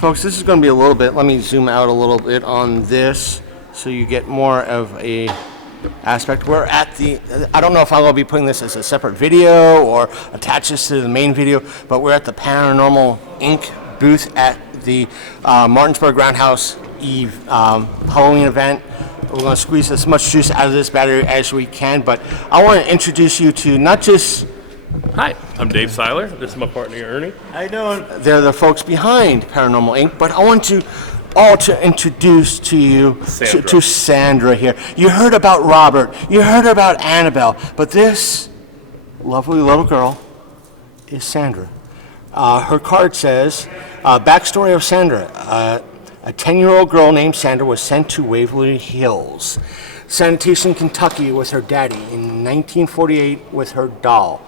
Folks, this is going to be a little bit, let me zoom out a little bit on this so you get more of a aspect. We're at the, I don't know if I'll be putting this as a separate video or attach this to the main video, but we're at the Paranormal Inc. booth at the Martinsburg Roundhouse Eve Halloween event. We're going to squeeze as much juice out of this battery as we can, but I want to introduce you to not just... Hi, I'm Dave Seiler. This is my partner, Ernie. How you doing? They're the folks behind Paranormal Inc., but I want to all to introduce to you to Sandra here. You heard about Robert, you heard about Annabelle, but this lovely little girl is Sandra. Her card says, backstory of Sandra. A 10-year-old girl named Sandra was sent to Waverly Hills Sanitation, Kentucky with her daddy in 1948 with her doll,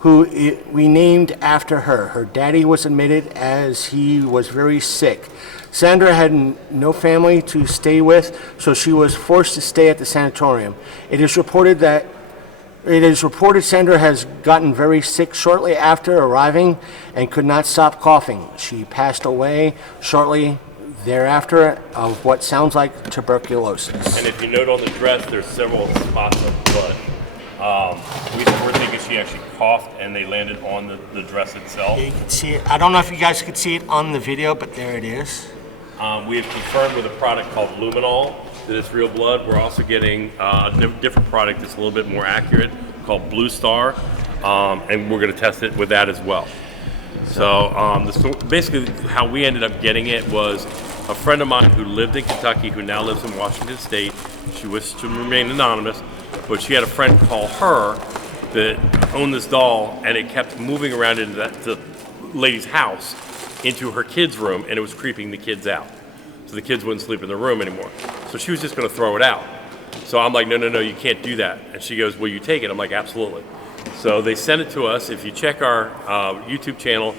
who we named after her. Her daddy was admitted as he was very sick. Sandra had no family to stay with, so she was forced to stay at the sanatorium. It is reported Sandra has gotten very sick shortly after arriving and could not stop coughing. She passed away shortly thereafter of what sounds like tuberculosis. And if you note on the dress, there's several spots of blood. We're thinking she actually coughed and they landed on the dress itself. Yeah, you can see it. I don't know if you guys could see it on the video, but there it is. We have confirmed with a product called Luminol that it's real blood. We're also getting a different product that's a little bit more accurate called Blue Star, and we're going to test it with that as well. So basically how we ended up getting it was a friend of mine who lived in Kentucky, who now lives in Washington State. She wished to remain anonymous, but she had a friend call her that owned this doll, and it kept moving around into the lady's house, into her kids' room, and it was creeping the kids out. So the kids wouldn't sleep in their room anymore. So she was just going to throw it out. So I'm like, no, you can't do that. And she goes, will you take it? I'm like, absolutely. So they sent it to us. If you check our YouTube channel,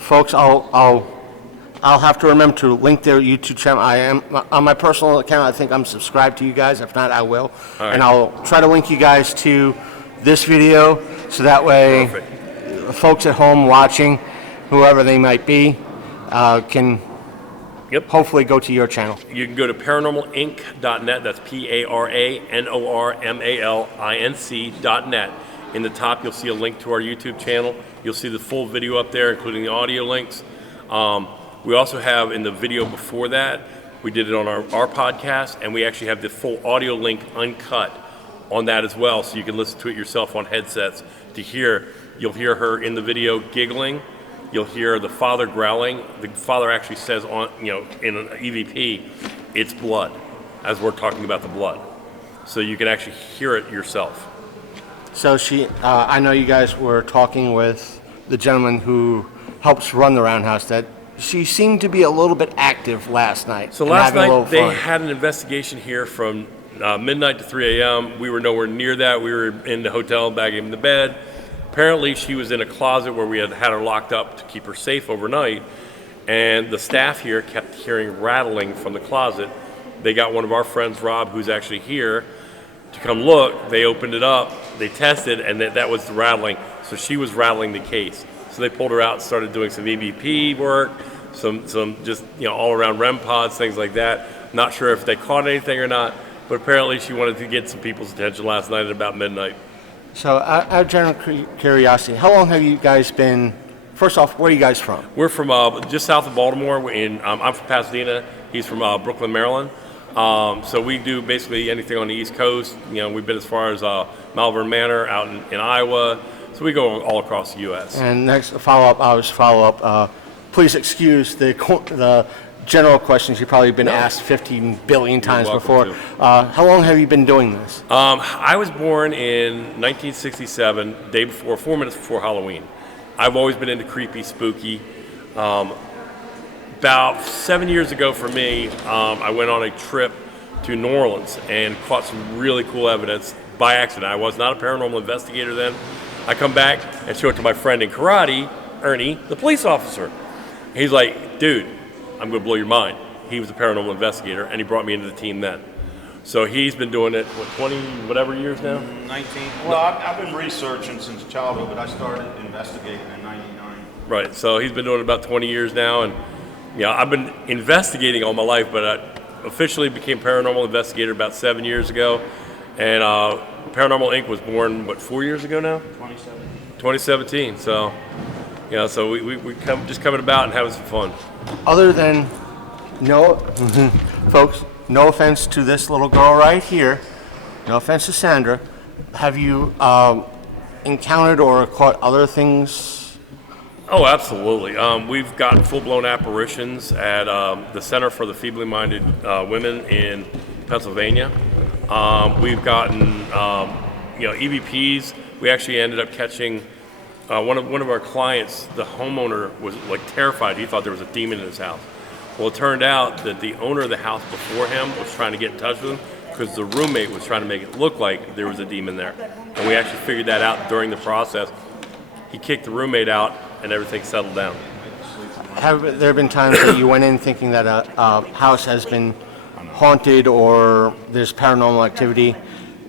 folks, I'll have to remember to link their YouTube channel. I am on my personal account. I think I'm subscribed to you guys. If not, I will. Right. And I'll try to link you guys to this video, so that way folks at home watching, whoever they might be, can hopefully go to your channel. You can go to paranormalinc.net. That's paranormalinc.net. In the top, you'll see a link to our YouTube channel. You'll see the full video up there, including the audio links. We also have in the video before that, we did it on our podcast, and we actually have the full audio link uncut on that as well, so you can listen to it yourself on headsets to hear. You'll hear her in the video giggling. You'll hear the father growling. The father actually says in an EVP, it's blood, as we're talking about the blood. So you can actually hear it yourself. So I know you guys were talking with the gentleman who helps run the Roundhouse, that she seemed to be a little bit active last night. So last night they had an investigation here from midnight to 3 a.m. We were nowhere near that. We were in the hotel, bagging in the bed. Apparently she was in a closet where we had her locked up to keep her safe overnight, and the staff here kept hearing rattling from the closet. They got one of our friends, Rob, who's actually here, to come look. They opened it up, they tested, and that was the rattling. So she was rattling the case. So they pulled her out and started doing some EVP work, some just all around REM pods, things like that. Not sure if they caught anything or not, but apparently she wanted to get some people's attention last night at about midnight. So out of general curiosity, how long have you guys been, first off, where are you guys from? We're from just south of Baltimore. I'm from Pasadena. He's from Brooklyn, Maryland. So we do basically anything on the East Coast. We've been as far as Malvern Manor out in Iowa. So we go all across the U.S. And next follow-up, please excuse the general questions you've probably been asked 15 billion times before. How long have you been doing this? I was born in 1967, day before, 4 minutes before Halloween. I've always been into creepy, spooky. About 7 years ago for me, I went on a trip to New Orleans and caught some really cool evidence by accident. I was not a paranormal investigator then. I come back and show it to my friend in karate, Ernie, the police officer. He's like, dude, I'm going to blow your mind. He was a paranormal investigator, and he brought me into the team then. So he's been doing it, 20 whatever years now? 19. Well, I've been researching since childhood, but I started investigating in 99. Right, so he's been doing it about 20 years now, and I've been investigating all my life, but I officially became paranormal investigator about 7 years ago. And Paranormal Inc. was born, 4 years ago now? 2017. So, so we just coming about and having some fun. Other than, folks, no offense to this little girl right here, no offense to Sandra, have you encountered or caught other things? Oh, absolutely. We've gotten full-blown apparitions at the Center for the Feebly Minded Women in Pennsylvania. We've gotten, EVPs. We actually ended up catching one of our clients. The homeowner was terrified. He thought there was a demon in his house. Well, it turned out that the owner of the house before him was trying to get in touch with him because the roommate was trying to make it look like there was a demon there. And we actually figured that out during the process. He kicked the roommate out, and everything settled down. Have there been times that you went in thinking that a house has been haunted or there's paranormal activity,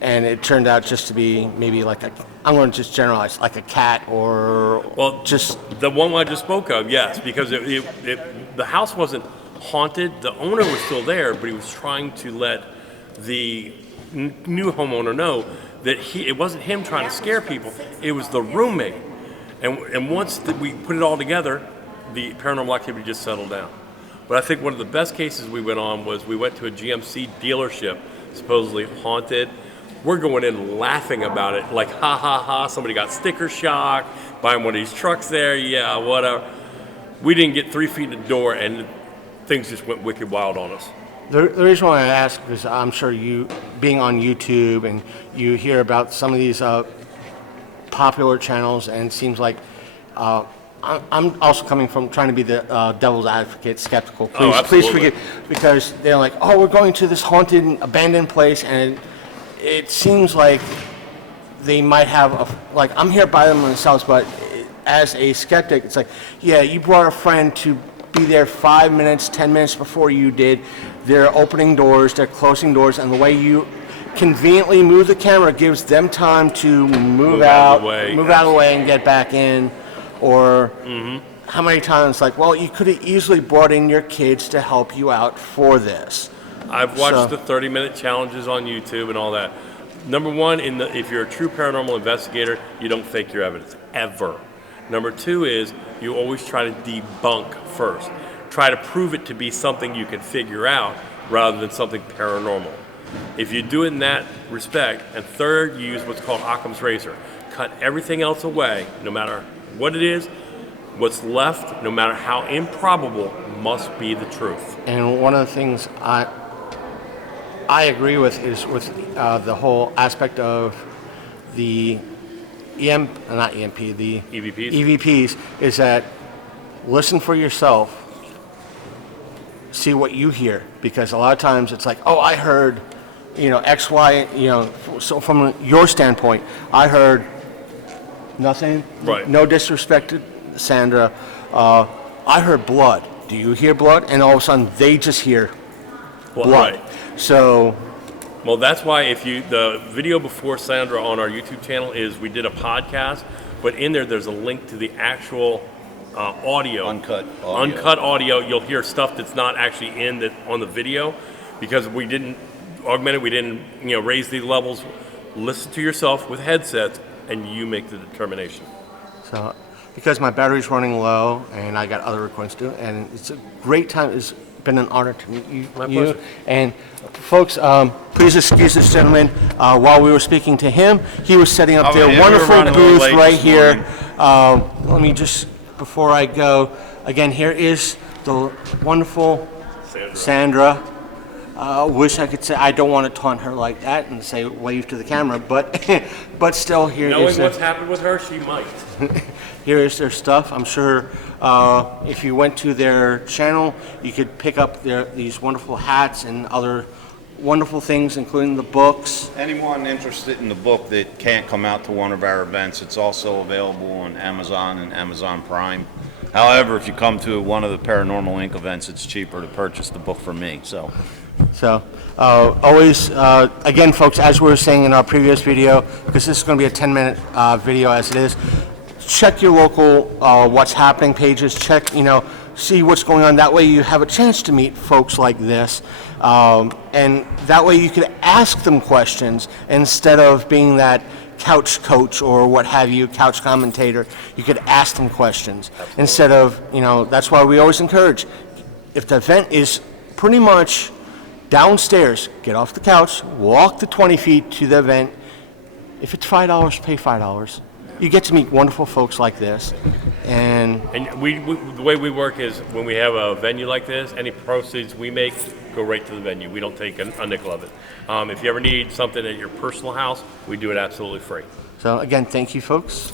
and it turned out just to be maybe I'm going to just generalize, like a cat or just... The one I just spoke of, yes, because the house wasn't haunted. The owner was still there, but he was trying to let the new homeowner know that it wasn't him trying to scare people, it was the roommate. And once we put it all together, the paranormal activity just settled down. But I think one of the best cases we went on was we went to a GMC dealership, supposedly haunted. We're going in laughing about it, like, ha, ha, ha, somebody got sticker shock, buying one of these trucks there, yeah, whatever. We didn't get 3 feet in the door, and things just went wicked wild on us. The reason why I ask is I'm sure you, being on YouTube, and you hear about some of these popular channels, and it seems like I'm also coming from trying to be the devil's advocate, skeptical. Please forgive, because they're like, oh, we're going to this haunted, abandoned place, and it seems like they might have I'm here by themselves, but as a skeptic, it's like, yeah, you brought a friend to be there 5 minutes, 10 minutes before you did. They're opening doors, they're closing doors, and the way you conveniently move the camera gives them time to move out of the way and get back in. Or how many times you could have easily brought in your kids to help you out for this. I've watched the 30-minute challenges on YouTube and all that. Number one, if you're a true paranormal investigator, you don't fake your evidence, ever. Number two is you always try to debunk first. Try to prove it to be something you can figure out rather than something paranormal. If you do it in that respect, and third, you use what's called Occam's razor. Cut everything else away, no matter what it is. What's left, no matter how improbable, must be the truth. And one of the things I agree with is with the whole aspect of the the EVPs is that listen for yourself, see what you hear, because a lot of times it's like, oh, I heard, X, Y, so from your standpoint, I heard nothing, right. No disrespect to Sandra, I heard blood. Do you hear blood? And all of a sudden they just hear blood. Right. So... Well, that's why the video before Sandra on our YouTube channel is we did a podcast, but in there's a link to the actual audio. Uncut audio. You'll hear stuff that's not actually on the video because we didn't augment it. We didn't raise the levels. Listen to yourself with headsets, and you make the determination. So, because my battery's running low and I got other recordings to do, and it's a great time. It's been an honor to meet you. My pleasure. And folks, please excuse this gentleman. While we were speaking to him, he was setting up their wonderful booth right here. Let me just, before I go, again, here is the wonderful Sandra. Wish I could say, I don't want to taunt her like that and say wave to the camera, but still, here Knowing what's happened with her, she might. Here is their stuff. I'm sure if you went to their channel, you could pick up these wonderful hats and other wonderful things, including the books. Anyone interested in the book that can't come out to one of our events, it's also available on Amazon and Amazon Prime. However, if you come to one of the Paranormal Inc. events, it's cheaper to purchase the book from me. So always, again, folks, as we were saying in our previous video, because this is going to be a 10-minute video as it is, check your local What's Happening pages. Check, see what's going on. That way you have a chance to meet folks like this. And that way you could ask them questions instead of being that couch coach or what have you, couch commentator. You could ask them questions instead of, that's why we always encourage, if the event is pretty much downstairs, get off the couch, walk the 20 feet to the event. If it's $5, pay $5. You get to meet wonderful folks like this. And we the way we work is when we have a venue like this, any proceeds we make go right to the venue. We don't take a nickel of it. If you ever need something at your personal house, we do it absolutely free. so again, thank you folks.